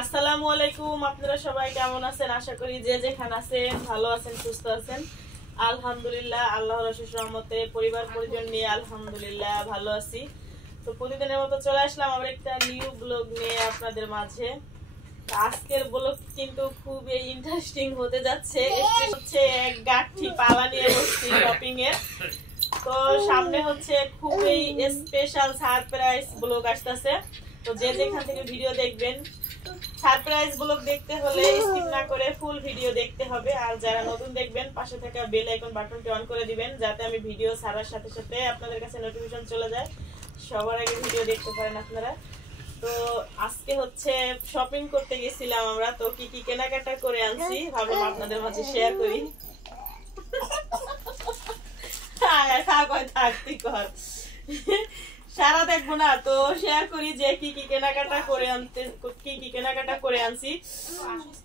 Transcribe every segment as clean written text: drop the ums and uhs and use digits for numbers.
আসসালামু আলাইকুম। আপনারা সবাই কেমন আছেন? আশা করি যে যেখানে আছেন ভালো আছেন, সুস্থ আছেন। আলহামদুলিল্লাহ, আল্লাহর অশেষ রহমতে পরিবার পরিজন নিয়ে আলহামদুলিল্লাহ ভালো আছি। তো প্রতিদিনের মতো চলে আসলাম আবার একটা নিউ ব্লগ নিয়ে আপনাদের মাঝে। আজকের ব্লগ কিন্তু খুবই ইন্টারেস্টিং হতে যাচ্ছে। হচ্ছে এক গাঠি পালা নিয়ে বসছি শপিং এর। তো সামনে হচ্ছে খুবই স্পেশাল সারপ্রাইজ ব্লগ আসতেছে। তো যে যেখান থেকে ভিডিও দেখবেন, সারপ্রাইজ ব্লগ দেখতে হলে স্কিপ না করে ফুল ভিডিও দেখতে হবে। আর যারা নতুন দেখবেন, পাশে থাকা বেল আইকন বাটনটি অন করে দিবেন, যাতে আমি ভিডিও ছাড়ার সাথে সাথে আপনাদের কাছে নোটিফিকেশন চলে যায়, সবার আগে ভিডিও দেখতে পারেন আপনারা। তো আজকে হচ্ছে শপিং করতে গেছিলাম আমরা। তো কি কি কেনাকাটা করে আনছি ভাবলাম আপনাদের মাঝে শেয়ার করি। সারা দেখবো না, তো শেয়ার করি যে কি কি কেনাকাটা করে আনছি।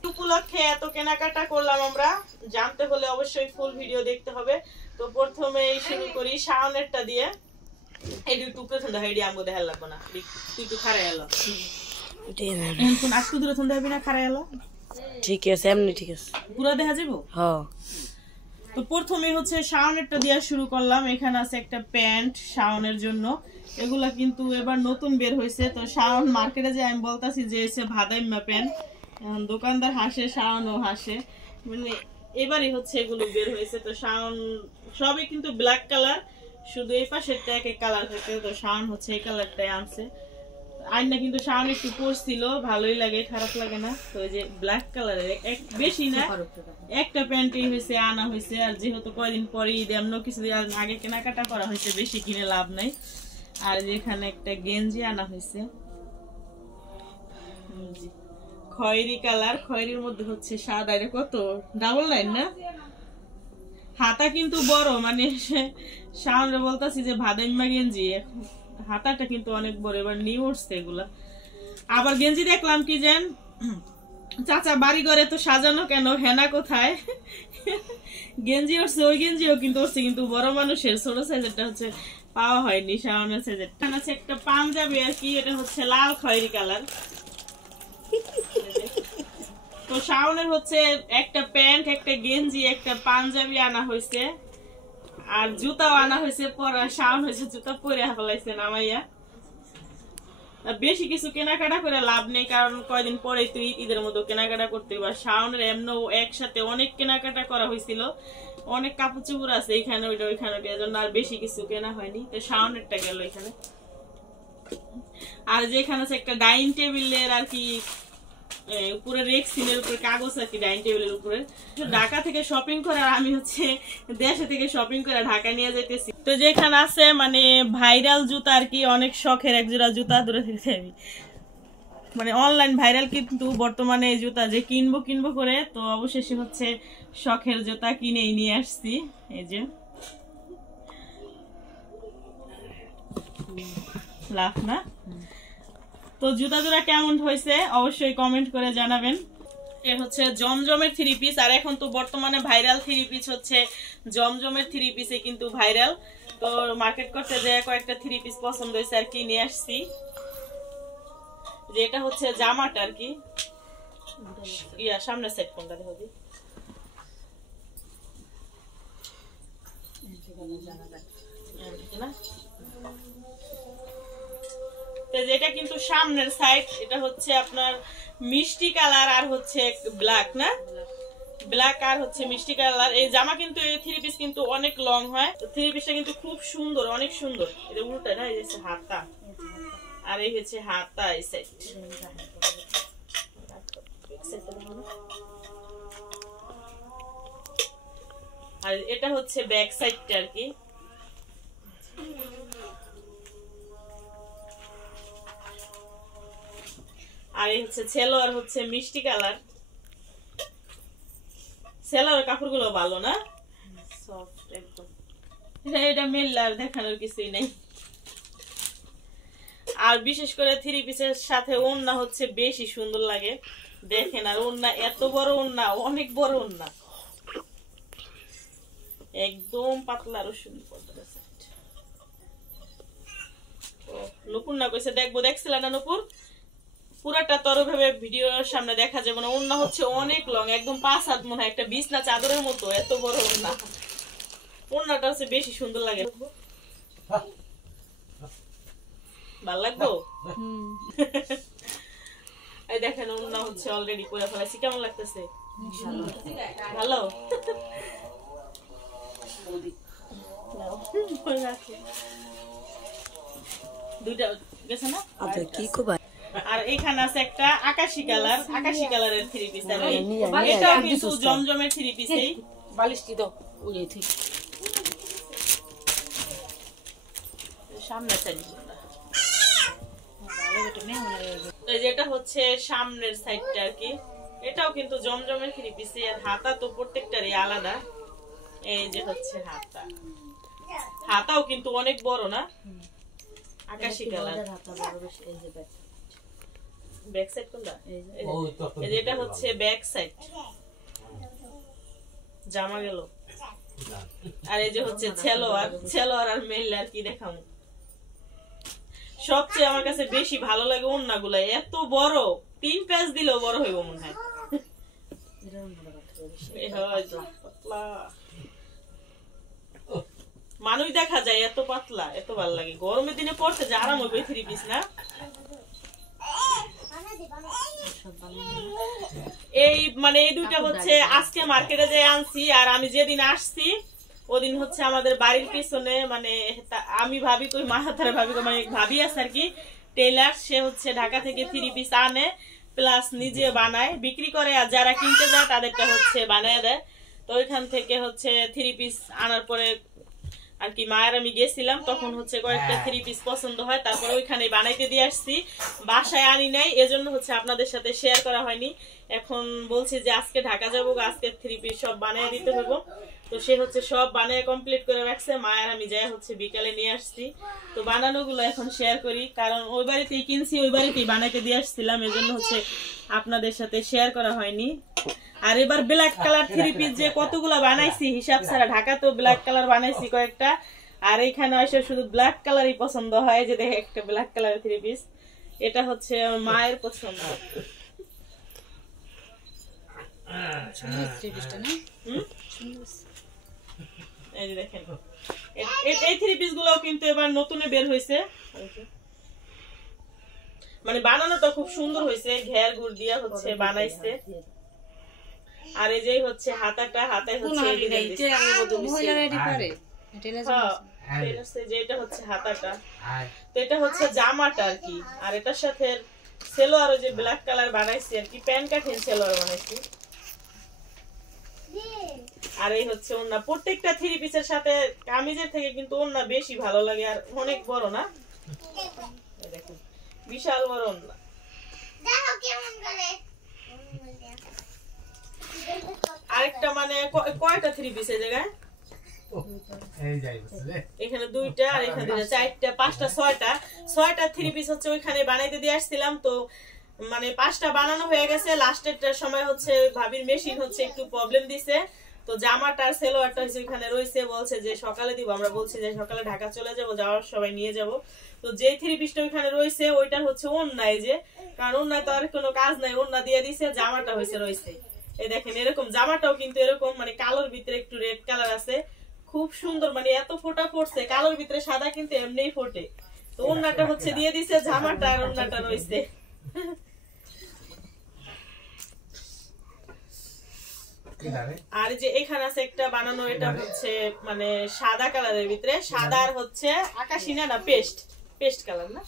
উপলক্ষে এত কেনাকাটা করলাম আমরা, জানতে হলে অবশ্যই ফুল ভিডিও দেখতে হবে। তো প্রথমে শুরু করি শাওনেরটা দিয়ে। একটু প্রথম দেখা এডি আমগো দেখা লাগবে না, তুই একটু খাড়া এলো এখন আজকে দূরে থন্ডা হবে না, খাড়া এলো ঠিক আছে, এমনি ঠিক আছে, পুরো দেখা যাবো। হ্যাঁ, তো প্রথমে হচ্ছে শাওনেরটা দিয়ে শুরু করলাম। এখানে আছে একটা প্যান্ট শাওনের জন্য, এগুলা কিন্তু এবার নতুন বের হয়েছে। তো শাওন মার্কেটে যে আমি বলতাছি যে এসে ভাদাইম্মা প্যান্ট, এখন দোকানদার হাসে, শাওনও হাসে, মানে এবারই হচ্ছে এগুলো বের হয়েছে। তো শাওন সবই কিন্তু ব্ল্যাক কালার, শুধু এই পাশেরটা এক এক কালার থাকে। তো শাওন হচ্ছে এই কালারটাই আনছে। আইনা কিন্তু শাওন একটু পরছিল, ভালোই লাগে, খারাপ লাগে না। তো এই যে ব্ল্যাক কালারের বেশি না, একটা প্যান্টই হয়েছে আনা হয়েছে। আর যেহেতু কয়দিন পরে ঈদ, এমন কিছুদিন আগে কেনাকাটা করা হয়েছে, বেশি কিনে লাভ নাই। আর যেখানে একটা গেঞ্জি আনা হয়েছে খয়েরি কালার, খয়েরির মধ্যে হচ্ছে সাদা। এটা কত, ডাবল লাইন না, হাতা কিন্তু বড়, মানে শাওনরে বলতাছি যে ভাদাইম্মা গেঞ্জি, হাতাটা কিন্তু অনেক বড়, এবার নিয়ে উঠছে এগুলা। আবার গেঞ্জি দেখলাম কি যেন, চাচা বাড়ি ঘরে তো সাজানো কেন, হেনা কোথায়? গেঞ্জি উঠছে, ওই গেঞ্জিও কিন্তু উঠছে, কিন্তু বড় মানুষের, ছোট সাইজেরটা হচ্ছে পাওয়া হয়নি, শাওনের সাইজের। আছে একটা পাঞ্জাবি আর কি, এটা হচ্ছে লাল খয়েরি কালার। তো শাওনের হচ্ছে একটা প্যান্ট, একটা গেঞ্জি, একটা পাঞ্জাবি আনা হয়েছে, আর জুতাও আনা হয়েছে পরা। শাওন হয়েছে জুতা পরে ফেলাইছে নামাইয়া। বেশি কিছু কেনাকাটা করে লাভ নেই, কারণ কয়দিন পরে তুই ঈদের মতো কেনাকাটা করতে পার। শাওনের এমন একসাথে অনেক কেনাকাটা করা হয়েছিল, অনেক কাপড় চোপড় আছে এখানে ওইটা ওইখানে, এজন্য আর বেশি কিছু কেনা হয়নি। তো শাওনেরটা গেল এখানে। আর যেখানে আছে একটা ডাইনিং টেবিলের আর কি, উপরে রেক্সিনের উপরে কাগজ আর কি, ডাইনিং টেবিলের উপরে। ঢাকা থেকে শপিং করে, আর আমি হচ্ছে দেশে থেকে শপিং করে ঢাকা নিয়ে যেতেছি। তো যেখানে আছে মানে ভাইরাল জুতা আর কি, অনেক শখের একজোড়া জুতা, দূরে থেকে মানে অনলাইন ভাইরাল, কিন্তু বর্তমানে এই জুতা যে কিনবো করে, তো অবশেষে হচ্ছে শখের জুতা কিনেই নিয়ে আসছি। এই যে লাভ না। তো জুতা জোড়া কেমন হয়েছে অবশ্যই কমেন্ট করে জানাবেন। এ হচ্ছে জমজমের থ্রি পিস, আর এখন তো বর্তমানে ভাইরাল থ্রি পিস হচ্ছে জমজমের থ্রি পিসে কিন্তু ভাইরাল। তো মার্কেট করতে যে কয়েকটা থ্রি পিস পছন্দ হয়েছে আর কি, নিয়ে আসছি। যে এটা হচ্ছে জামাটা আর কি, সামনে সেট কোনটা দেখো দি, যেটা কিন্তু সামনের সাইড, এটা হচ্ছে আপনার মিষ্টি কালার, আর হচ্ছে ব্ল্যাক না, ব্ল্যাক আর হচ্ছে মিষ্টি কালার। এই জামা কিন্তু এই থ্রি পিস কিন্তু অনেক লং হয়। থ্রি পিসটা কিন্তু খুব সুন্দর, অনেক সুন্দর। এটা উল্টা না, এই যে হাতা, আর এই হচ্ছে হাতা এই সাইড। আর এটা হচ্ছে ব্যাক সাইডটা আর কি। আর এই হচ্ছে সেলোয়ার, হচ্ছে মিষ্টি কালার। সেলোয়ার কাপড় গুলো ভালো না, সফট একদম। এটা মেললে আর দেখানোর কিছুই নেই। আর বিশেষ করে থ্রি পিসের সাথে ওড়না হচ্ছে বেশি সুন্দর লাগে, দেখেন। আর ওড়না এত বড় ওড়না, অনেক বড় ওড়না, একদম পাতলা রসুন। নুপুর না কইছে দেখবো, দেখছিল না নুপুর? পুরাটা তরভাবে ভিডিওর সামনে দেখা যাবে না। ওড়না হচ্ছে অনেক লং, একদম 5 হাত মনে হয়, একটা বিছনা চাদরের মতো এত বড় ওড়না। ওড়নাটা হচ্ছে বেশি সুন্দর লাগে। ভালো লাগবো? এই দেখেন ওড়না হচ্ছে অলরেডি করে ফেলাইছি। কেমন লাগতেছে? ভালো। দুইটা গেছে না? আচ্ছা কি কবা? আর এখানে আছে একটা আকাশী কালারের থ্রি পিস। এটাও কিন্তু জমজমের থ্রি পিস। এই বালিশটি দাও ওই ঠিক সামনে যেটা হচ্ছে সামনের সাইডটা আর কি, এটাও কিন্তু জমজমের থ্রি পিস। আর হাতা তো প্রত্যেকটারই আলাদা। এই যে হচ্ছে হাতাও কিন্তু অনেক বড় না, আকাশী কালার। ব্যাক সাইড কোনটা? এটা হচ্ছে ব্যাক সাইড, জামা গেল। আর এই যে হচ্ছে ছেলোয়ার আর মেল। আর কি দেখাবো, সবচেয়ে আমার কাছে বেশি ভালো লাগে ওড়নাগুলো এত বড়, 3 পেজ দিলেও বড় হইব মনে হয়। মানুষ দেখা যায় এত পাতলা, এত ভালো লাগে। গরমের দিনে পড়তে যে আরাম হইবে থ্রি পিস না। এই দুইটা হচ্ছে আজকে মার্কেটে যে আনছি। আর আমি যেদিন আসছি ওদিন হচ্ছে আমাদের বাড়ির পিছনে আমি ভাবি কই মাহাতারা ভাবি ভাবি আছে আর কি, টেইলার। সে হচ্ছে ঢাকা থেকে থ্রি পিস আনে প্লাস নিজে বানায় বিক্রি করে, আর যারা কিনতে যায় তাদেরটা হচ্ছে বানায় দেয়। তো ওইখান থেকে হচ্ছে থ্রি পিস আনার পরে আর কি মায়ের আমি গেছিলাম, তখন হচ্ছে কয়েকটা থ্রি পিস পছন্দ হয়, তারপর ওইখানে বানাইতে দিয়ে আসছি। বাসায় আনি নাই, এজন্য হচ্ছে আপনাদের সাথে শেয়ার করা হয়নি। এখন বলছি যে আজকে ঢাকা যাবো, আজকে থ্রি পিস সব বানিয়ে দিতে হইব। তো সে হচ্ছে সব বানিয়ে কমপ্লিট করে রাখছে। মায়ের আমি যাই হচ্ছে বিকালে নিয়ে আসছি। তো বানানো গুলো এখন শেয়ার করি, কারণ ওই বাড়িতেই কিনছি, ওই বাড়িতেই বানাইতে দিয়ে আসছিলাম, এজন্য হচ্ছে আপনাদের সাথে শেয়ার করা হয়নি। আর এবার ব্ল্যাক কালার থ্রি পিস যে কতগুলো বানাইছি হিসাব ছাড়া, ঢাকা তো ব্ল্যাক কালার বানাইছি কয়েকটা, আর এখানে এসে শুধু ব্ল্যাক কালারই পছন্দ হয়। যে দেখে একটা ব্ল্যাক কালারের থ্রি পিস, এটা হচ্ছে মায়ের পছন্দ। এই যে দেখেন এই থ্রি পিস গুলো কিন্তু এবার নতুনে বের হয়েছে, বানানোটা খুব সুন্দর হয়েছে, ঘের ঘুর দিয়া হচ্ছে বানাইছে। আর এই যে হচ্ছে হাতায় হচ্ছে যেটা হচ্ছে হাতাটা, তো এটা হচ্ছে জামাটা আর কি। আর এটার সাথে সেলোয়ার যে ব্ল্যাক কালার বানাইছি আর কি, প্যান্ট কাটিং সেলোয়ার বানাইছি। আর এই হচ্ছে ওড়না। প্রত্যেকটা থ্রি পিসের সাথে কামিজের থেকে কিন্তু ওড়না বেশি ভালো লাগে, আর অনেক বড় না, দেখুন বিশাল বড় ওড়না। আরেকটা কয়টা থ্রি পিস এই জায়গায়? এখানে দুইটা, আর এখানে দুইটা, চারটা, পাঁচটা, ছয়টা থ্রি পিস হচ্ছে ওইখানে বানাইতে দিয়ে আসছিলাম। তো 5টা বানানো হয়ে গেছে। লাস্টেরটার সময় হচ্ছে ভাবির মেশিন হচ্ছে একটু প্রবলেম দিছে, তো জামাটা আর সেলোয়ারটা হচ্ছে ওইখানে রয়েছে। বলছে যে সকালে দিব, আমরা বলছি যে সকালে ঢাকা চলে যাব, যাওয়ার সবাই নিয়ে যাব। তো যে থ্রি পিসটা ওইখানে রয়েছে ওইটা হচ্ছে ওড়না, এই যে, কারণ ওড়নায় তো আর কোনো কাজ নাই, ওড়না দিয়ে দিছে, জামাটা হয়েছে রয়েছে। এই দেখেন এরকম জামাটাও কিন্তু এরকম কালোর ভিতরে একটু রেড কালার আছে, খুব সুন্দর। এত ফোটা পড়ছে, কালোর ভিতরে সাদা কিন্তু এমনিই ফোটে। তো ওড়নাটা হচ্ছে দিয়ে দিছে, জামাটা আর ওড়নাটা রয়েছে। আর যে এখানে আছে একটা বানানো, এটা হচ্ছে সাদা কালারের ভিতরে, সাদা আর হচ্ছে আকাশি না পেস্ট কালার না,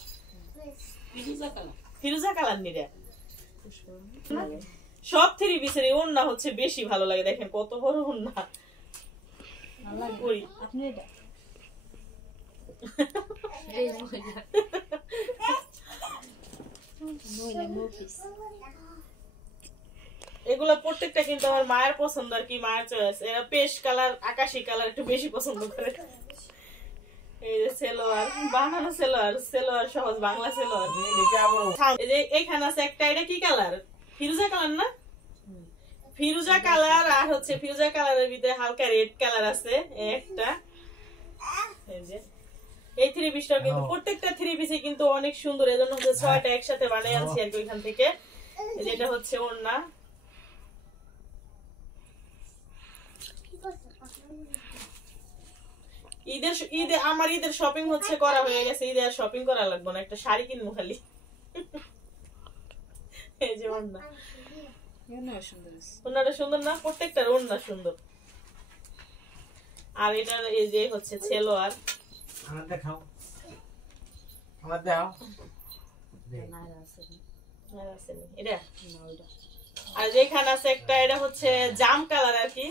ফিরোজা কালার নিরে। সব থ্রি পিসের ওড়না হচ্ছে বেশি ভালো লাগে। দেখেন কত বড় ওড়না। এগুলা প্রত্যেকটা কিন্তু আমার মায়ের পছন্দ আর কি, মায়ের চয়েস। এরা পেস্ট কালার, আকাশি কালার একটু বেশি পছন্দ করে। এই যে সেলোয়ার, বানানো সেলোয়ার সহজ বাংলা সেলোয়ার। এই যে এখানে আছে একটা, এটা কি কালার? ফিরোজা কালার না? ফিরোজা কালার, আর হচ্ছে ফিরোজা কালারের ভিতরে হালকা রেড কালার আছে একটা। এই যে এই থ্রি পিসটা কিন্তু প্রত্যেকটা থ্রি পিসে কিন্তু অনেক সুন্দর, এজন্য হচ্ছে 6টা একসাথে বানিয়ে আনছি আর কি ওইখান থেকে। যেটা হচ্ছে ওড়না, ঈদে আমার ঈদের শপিং হচ্ছে করা হয়ে গেছে, ঈদে আর শপিং করা লাগবে না, একটা শাড়ি কিনবো খালি। এই যে ওড়না, ওড়নাটা সুন্দর না, প্রত্যেকটার ওড়না সুন্দর। আর এটা এই যে হচ্ছে সেলোয়ার, আমার দেখাও, আমার দাও এটা। আর যেখানে আছে একটা, এটা হচ্ছে জাম কালার আর কি।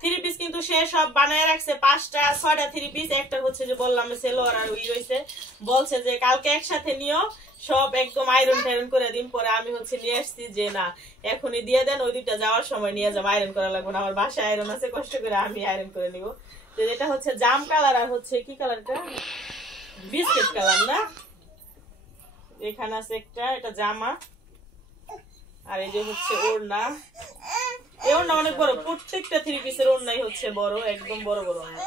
থ্রি পিস কিন্তু সে সব বানায় রাখছে, 5টা 6টা থ্রি পিস। একটা হচ্ছে যে বললাম সেলোয়ার আর ওই রয়েছে, বলছে যে কালকে একসাথে নিও, সব একদম আয়রন টাইরন করে দিন। পরে আমি হচ্ছে নিয়ে আসছি যে না এখনই দিয়ে দেন, ওই দুইটা যাওয়ার সময় নিয়ে যাবো, আয়রন করা লাগবে না, আমার বাসায় আয়রন আছে, কষ্ট করে আমি আয়রন করে নিব। তো এটা হচ্ছে জাম কালার, আর হচ্ছে কি কালারটা, বিস্কিট কালার না। এখানে আছে একটা, এটা জামা, আর এই যে হচ্ছে ওড়না। এই ওড়না অনেক বড়, প্রত্যেকটা থ্রি পিসের ওড়নাই হচ্ছে বড়, একদম বড় বড় ওড়না।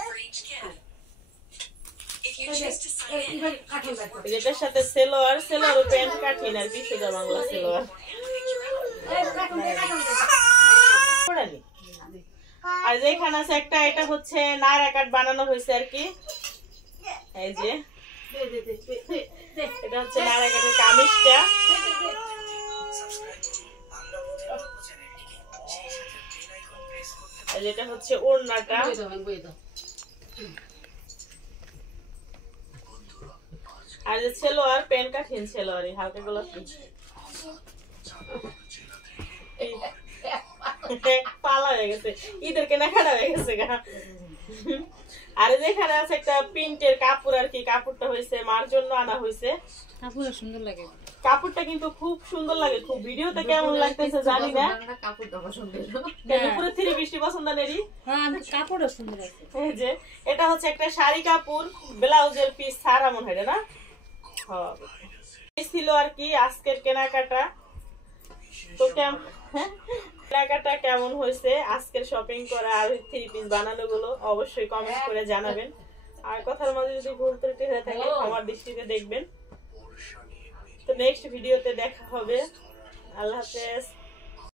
এটার সাথে সেলোয়ার, সেলোয়ার প্যান্ট কাটিন আর কি, সোজা বাংলা সেলোয়ার। আর যেখানে আছে একটা, এটা হচ্ছে নায়রা কাট বানানো হয়েছে আর কি। এই যে এটা হচ্ছে নায়রা কাটের কামিজটা, যেটা হচ্ছে ওড়নাটা। আর যে সেলোয়ার প্যান্ট কাটিন সেলোয়ার, হালকা গোলাপি পালা হয়ে গেছে, ঈদের কেনাকাটা হয়ে গেছে গা। আর যেখানে আছে একটা প্রিন্টের কাপড় আর কি, কাপড়টা হয়েছে মার জন্য আনা হয়েছে। কাপড়টা সুন্দর লাগে, কাপড়টা কিন্তু খুব সুন্দর লাগে, খুব ভিডিওতে কেমন লাগতেছে জানি না। কাপড়টা পছন্দ, পুরো থ্রি পিসটি পছন্দ নেই। হ্যাঁ কাপড়টা সুন্দর আছে। এই যে এটা হচ্ছে একটা শাড়ি কাপড়, ব্লাউজের পিস ছাড়া মনে হয় না। এই ছিল আর কি আজকের কেনাকাটা। তো কেনাকাটা কেমন হয়েছে, আজকের শপিং করা আর থ্রি পিস বানানো গুলো অবশ্যই কমেন্ট করে জানাবেন। আর কথার মাঝে যদি ভুল ত্রুটি হয়ে থাকে আমার দৃষ্টিতে দেখবেন। তো নেক্সট ভিডিওতে দেখা হবে। আল্লাহ হাফেজ।